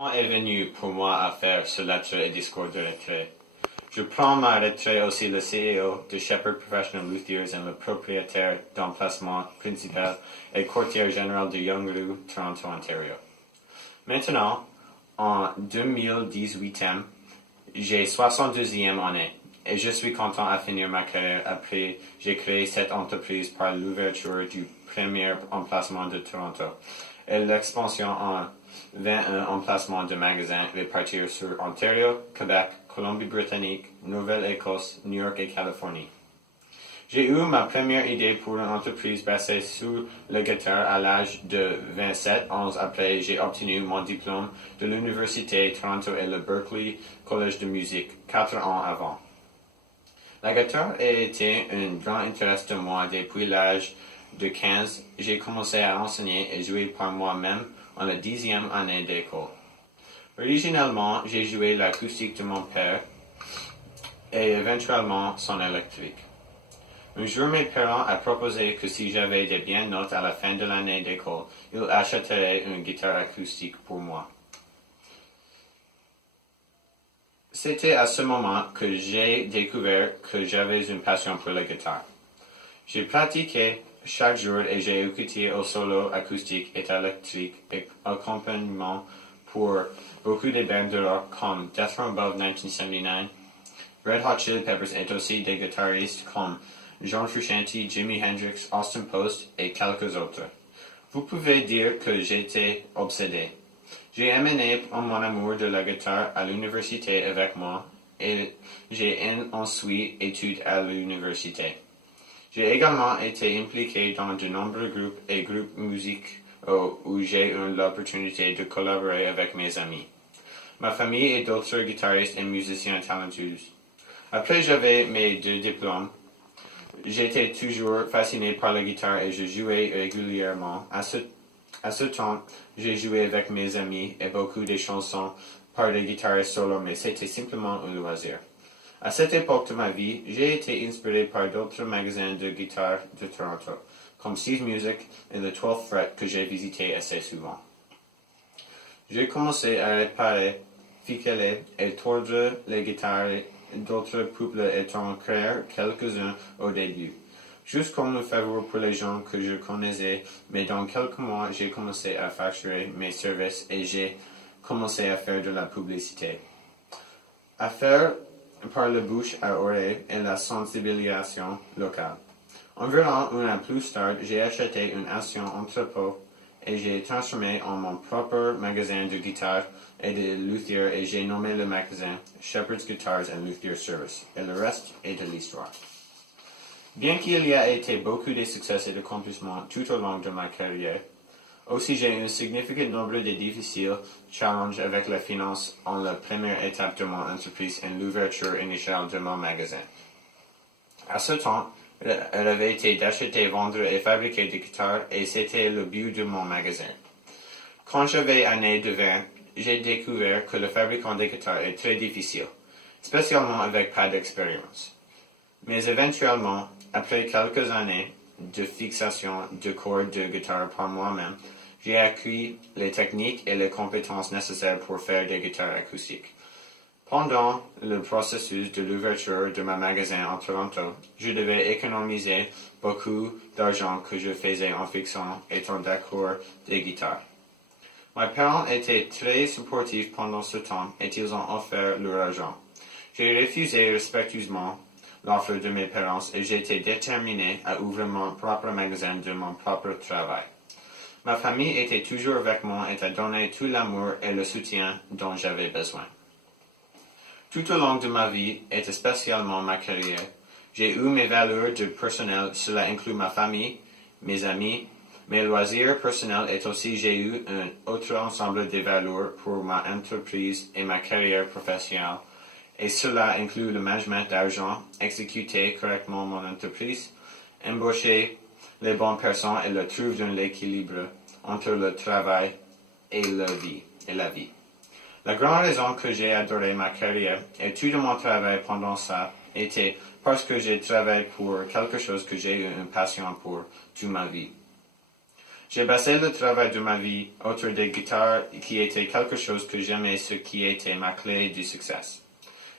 Quand est venu pour moi à faire ce lettre et discours de retrait. Je prends ma retraite aussi le CEO de Shepherd Professional Luthiers et le propriétaire d'emplacement principal et courtier général de Yonge-Rue, Toronto, Ontario. Maintenant, en 2018, j'ai 62e année et je suis content à finir ma carrière après j'ai créé cette entreprise par l'ouverture du premier emplacement de Toronto et l'expansion en 21 emplacements de magasins répartis sur Ontario, Québec, Colombie-Britannique, Nouvelle-Écosse, New York et Californie. J'ai eu ma première idée pour une entreprise basée sur la guitare à l'âge de 27 ans après j'ai obtenu mon diplôme de l'Université Toronto et le Berklee College de musique 4 ans avant. La guitare a été un grand intérêt de moi depuis l'âge de 15. J'ai commencé à enseigner et jouer par moi-même en la 10e année d'école. Originellement, j'ai joué l'acoustique de mon père et éventuellement son électrique. Un jour, mes parents ont proposé que si j'avais des bonnes notes à la fin de l'année d'école, ils achèteraient une guitare acoustique pour moi. C'était à ce moment que j'ai découvert que j'avais une passion pour la guitare. J'ai pratiqué chaque jour et j'ai écouté au solo acoustique et électrique et accompagnement pour beaucoup de bandes de rock comme Death from Above 1979, Red Hot Chili Peppers et aussi des guitaristes comme John Frusciante, Jimi Hendrix, Austin Post et quelques autres. Vous pouvez dire que j'étais obsédé. J'ai amené mon amour de la guitare à l'université avec moi et j'ai ensuite étudié à l'université. J'ai également été impliqué dans de nombreux groupes et groupes musiques où j'ai eu l'opportunité de collaborer avec mes amis, ma famille et d'autres guitaristes et musiciens talentueux. Après j'avais mes 2 diplômes, j'étais toujours fasciné par la guitare et je jouais régulièrement. À ce temps, j'ai joué avec mes amis et beaucoup de chansons par des guitaristes solo, mais c'était simplement un loisir. À cette époque de ma vie, j'ai été inspiré par d'autres magasins de guitare de Toronto, comme Steve Music et le 12th Fret que j'ai visité assez souvent. J'ai commencé à réparer, ficeler et tordre les guitares d'autres peuples étant créé quelques-uns au début. Juste comme le faveur pour les gens que je connaissais, mais dans quelques mois, j'ai commencé à facturer mes services et j'ai commencé à faire de la publicité. À faire par le bouche à oreille et la sensibilisation locale. Environ un an plus tard, j'ai acheté une ancien entrepôt et j'ai transformé en mon propre magasin de guitare et de luthier et j'ai nommé le magasin Shepherd's Guitars and Luthier Service. Et le reste est de l'histoire. Bien qu'il y ait été beaucoup de succès et d'accomplissements tout au long de ma carrière, aussi j'ai eu un significant nombre de difficiles challenges avec la finance en la première étape de mon entreprise et l'ouverture initiale de mon magasin. À ce temps, elle avait été d'acheter, vendre et fabriquer des guitares et c'était le but de mon magasin. Quand j'avais année de 20, j'ai découvert que le fabricant des guitares est très difficile, spécialement avec pas d'expérience. Mais éventuellement, après quelques années de fixation de cordes de guitare par moi-même, j'ai acquis les techniques et les compétences nécessaires pour faire des guitares acoustiques. Pendant le processus de l'ouverture de mon magasin en Toronto, je devais économiser beaucoup d'argent que je faisais en fixant étant d'accord des guitares. Mes parents étaient très supportifs pendant ce temps et ils ont offert leur argent. J'ai refusé respectueusement l'offre de mes parents et j'étais déterminé à ouvrir mon propre magasin de mon propre travail. Ma famille était toujours avec moi et a donné tout l'amour et le soutien dont j'avais besoin. Tout au long de ma vie, et spécialement ma carrière, j'ai eu mes valeurs de personnel, cela inclut ma famille, mes amis, mes loisirs personnels et aussi j'ai eu un autre ensemble de valeurs pour ma entreprise et ma carrière professionnelle. Et cela inclut le management d'argent, exécuter correctement mon entreprise, embaucher les bonnes personnes et le trouver d'un équilibre entre le travail et la vie. La grande raison que j'ai adoré ma carrière et tout de mon travail pendant ça était parce que j'ai travaillé pour quelque chose que j'ai eu une passion pour toute ma vie. J'ai basé le travail de ma vie autour des guitares qui était quelque chose que j'aimais, ce qui était ma clé du succès.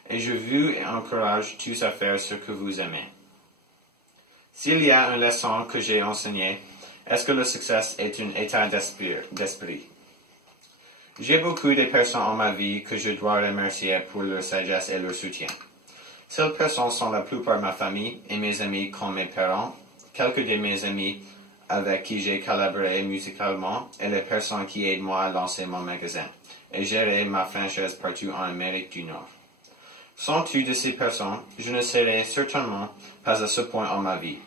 Et je vous encourage tous à faire ce que vous aimez. S'il y a une leçon que j'ai enseignée, est-ce que le succès est un état d'esprit? J'ai beaucoup de personnes en ma vie que je dois remercier pour leur sagesse et leur soutien. Ces personnes sont la plupart ma famille et mes amis comme mes parents, quelques de mes amis avec qui j'ai collaboré musicalement et les personnes qui aident moi à lancer mon magasin et gérer ma franchise partout en Amérique du Nord. Sans toutes de ces personnes, je ne serais certainement pas à ce point en ma vie.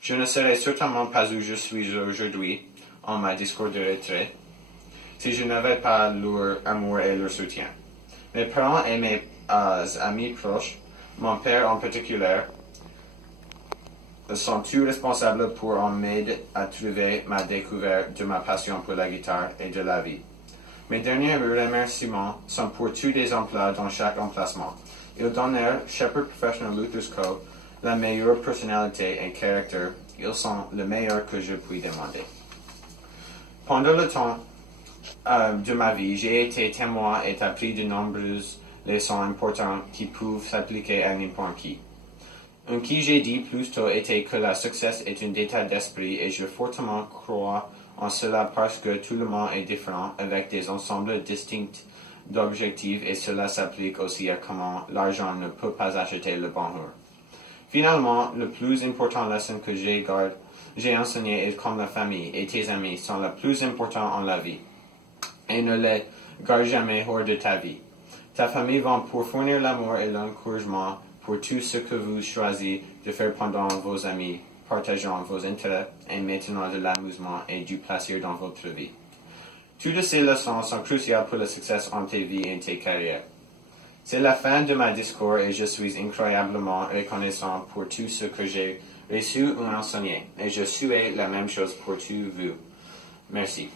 Je ne serais certainement pas où je suis aujourd'hui en ma discours de retrait si je n'avais pas leur amour et leur soutien. Mes parents et mes amis proches, mon père en particulier, sont tous responsables pour m'aider à trouver ma découverte de ma passion pour la guitare et de la vie. Mes derniers remerciements sont pour tous les emplois dans chaque emplacement. Ils donnèrent Shepherd Professional Luther's Co. la meilleure personnalité et caractère. Ils sont le meilleur que je puis demander. Pendant le temps de ma vie, j'ai été témoin et appris de nombreuses leçons importantes qui peuvent s'appliquer à n'importe qui. Un qui j'ai dit plus tôt était que le succès est un état d'esprit et je fortement crois en cela parce que tout le monde est différent avec des ensembles distincts d'objectifs et cela s'applique aussi à comment l'argent ne peut pas acheter le bonheur. Finalement, le plus important leçon que j'ai enseigné est comme la famille et tes amis sont le plus important en la vie. Et ne les garde jamais hors de ta vie. Ta famille va pour fournir l'amour et l'encouragement pour tout ce que vous choisissez de faire pendant vos amis, partageant vos intérêts et maintenant de l'amusement et du plaisir dans votre vie. Toutes ces leçons sont cruciales pour le succès en tes vies et tes carrières. C'est la fin de ma discours et je suis incroyablement reconnaissant pour tout ce que j'ai reçu ou enseigné et je souhaite la même chose pour tous vous. Merci.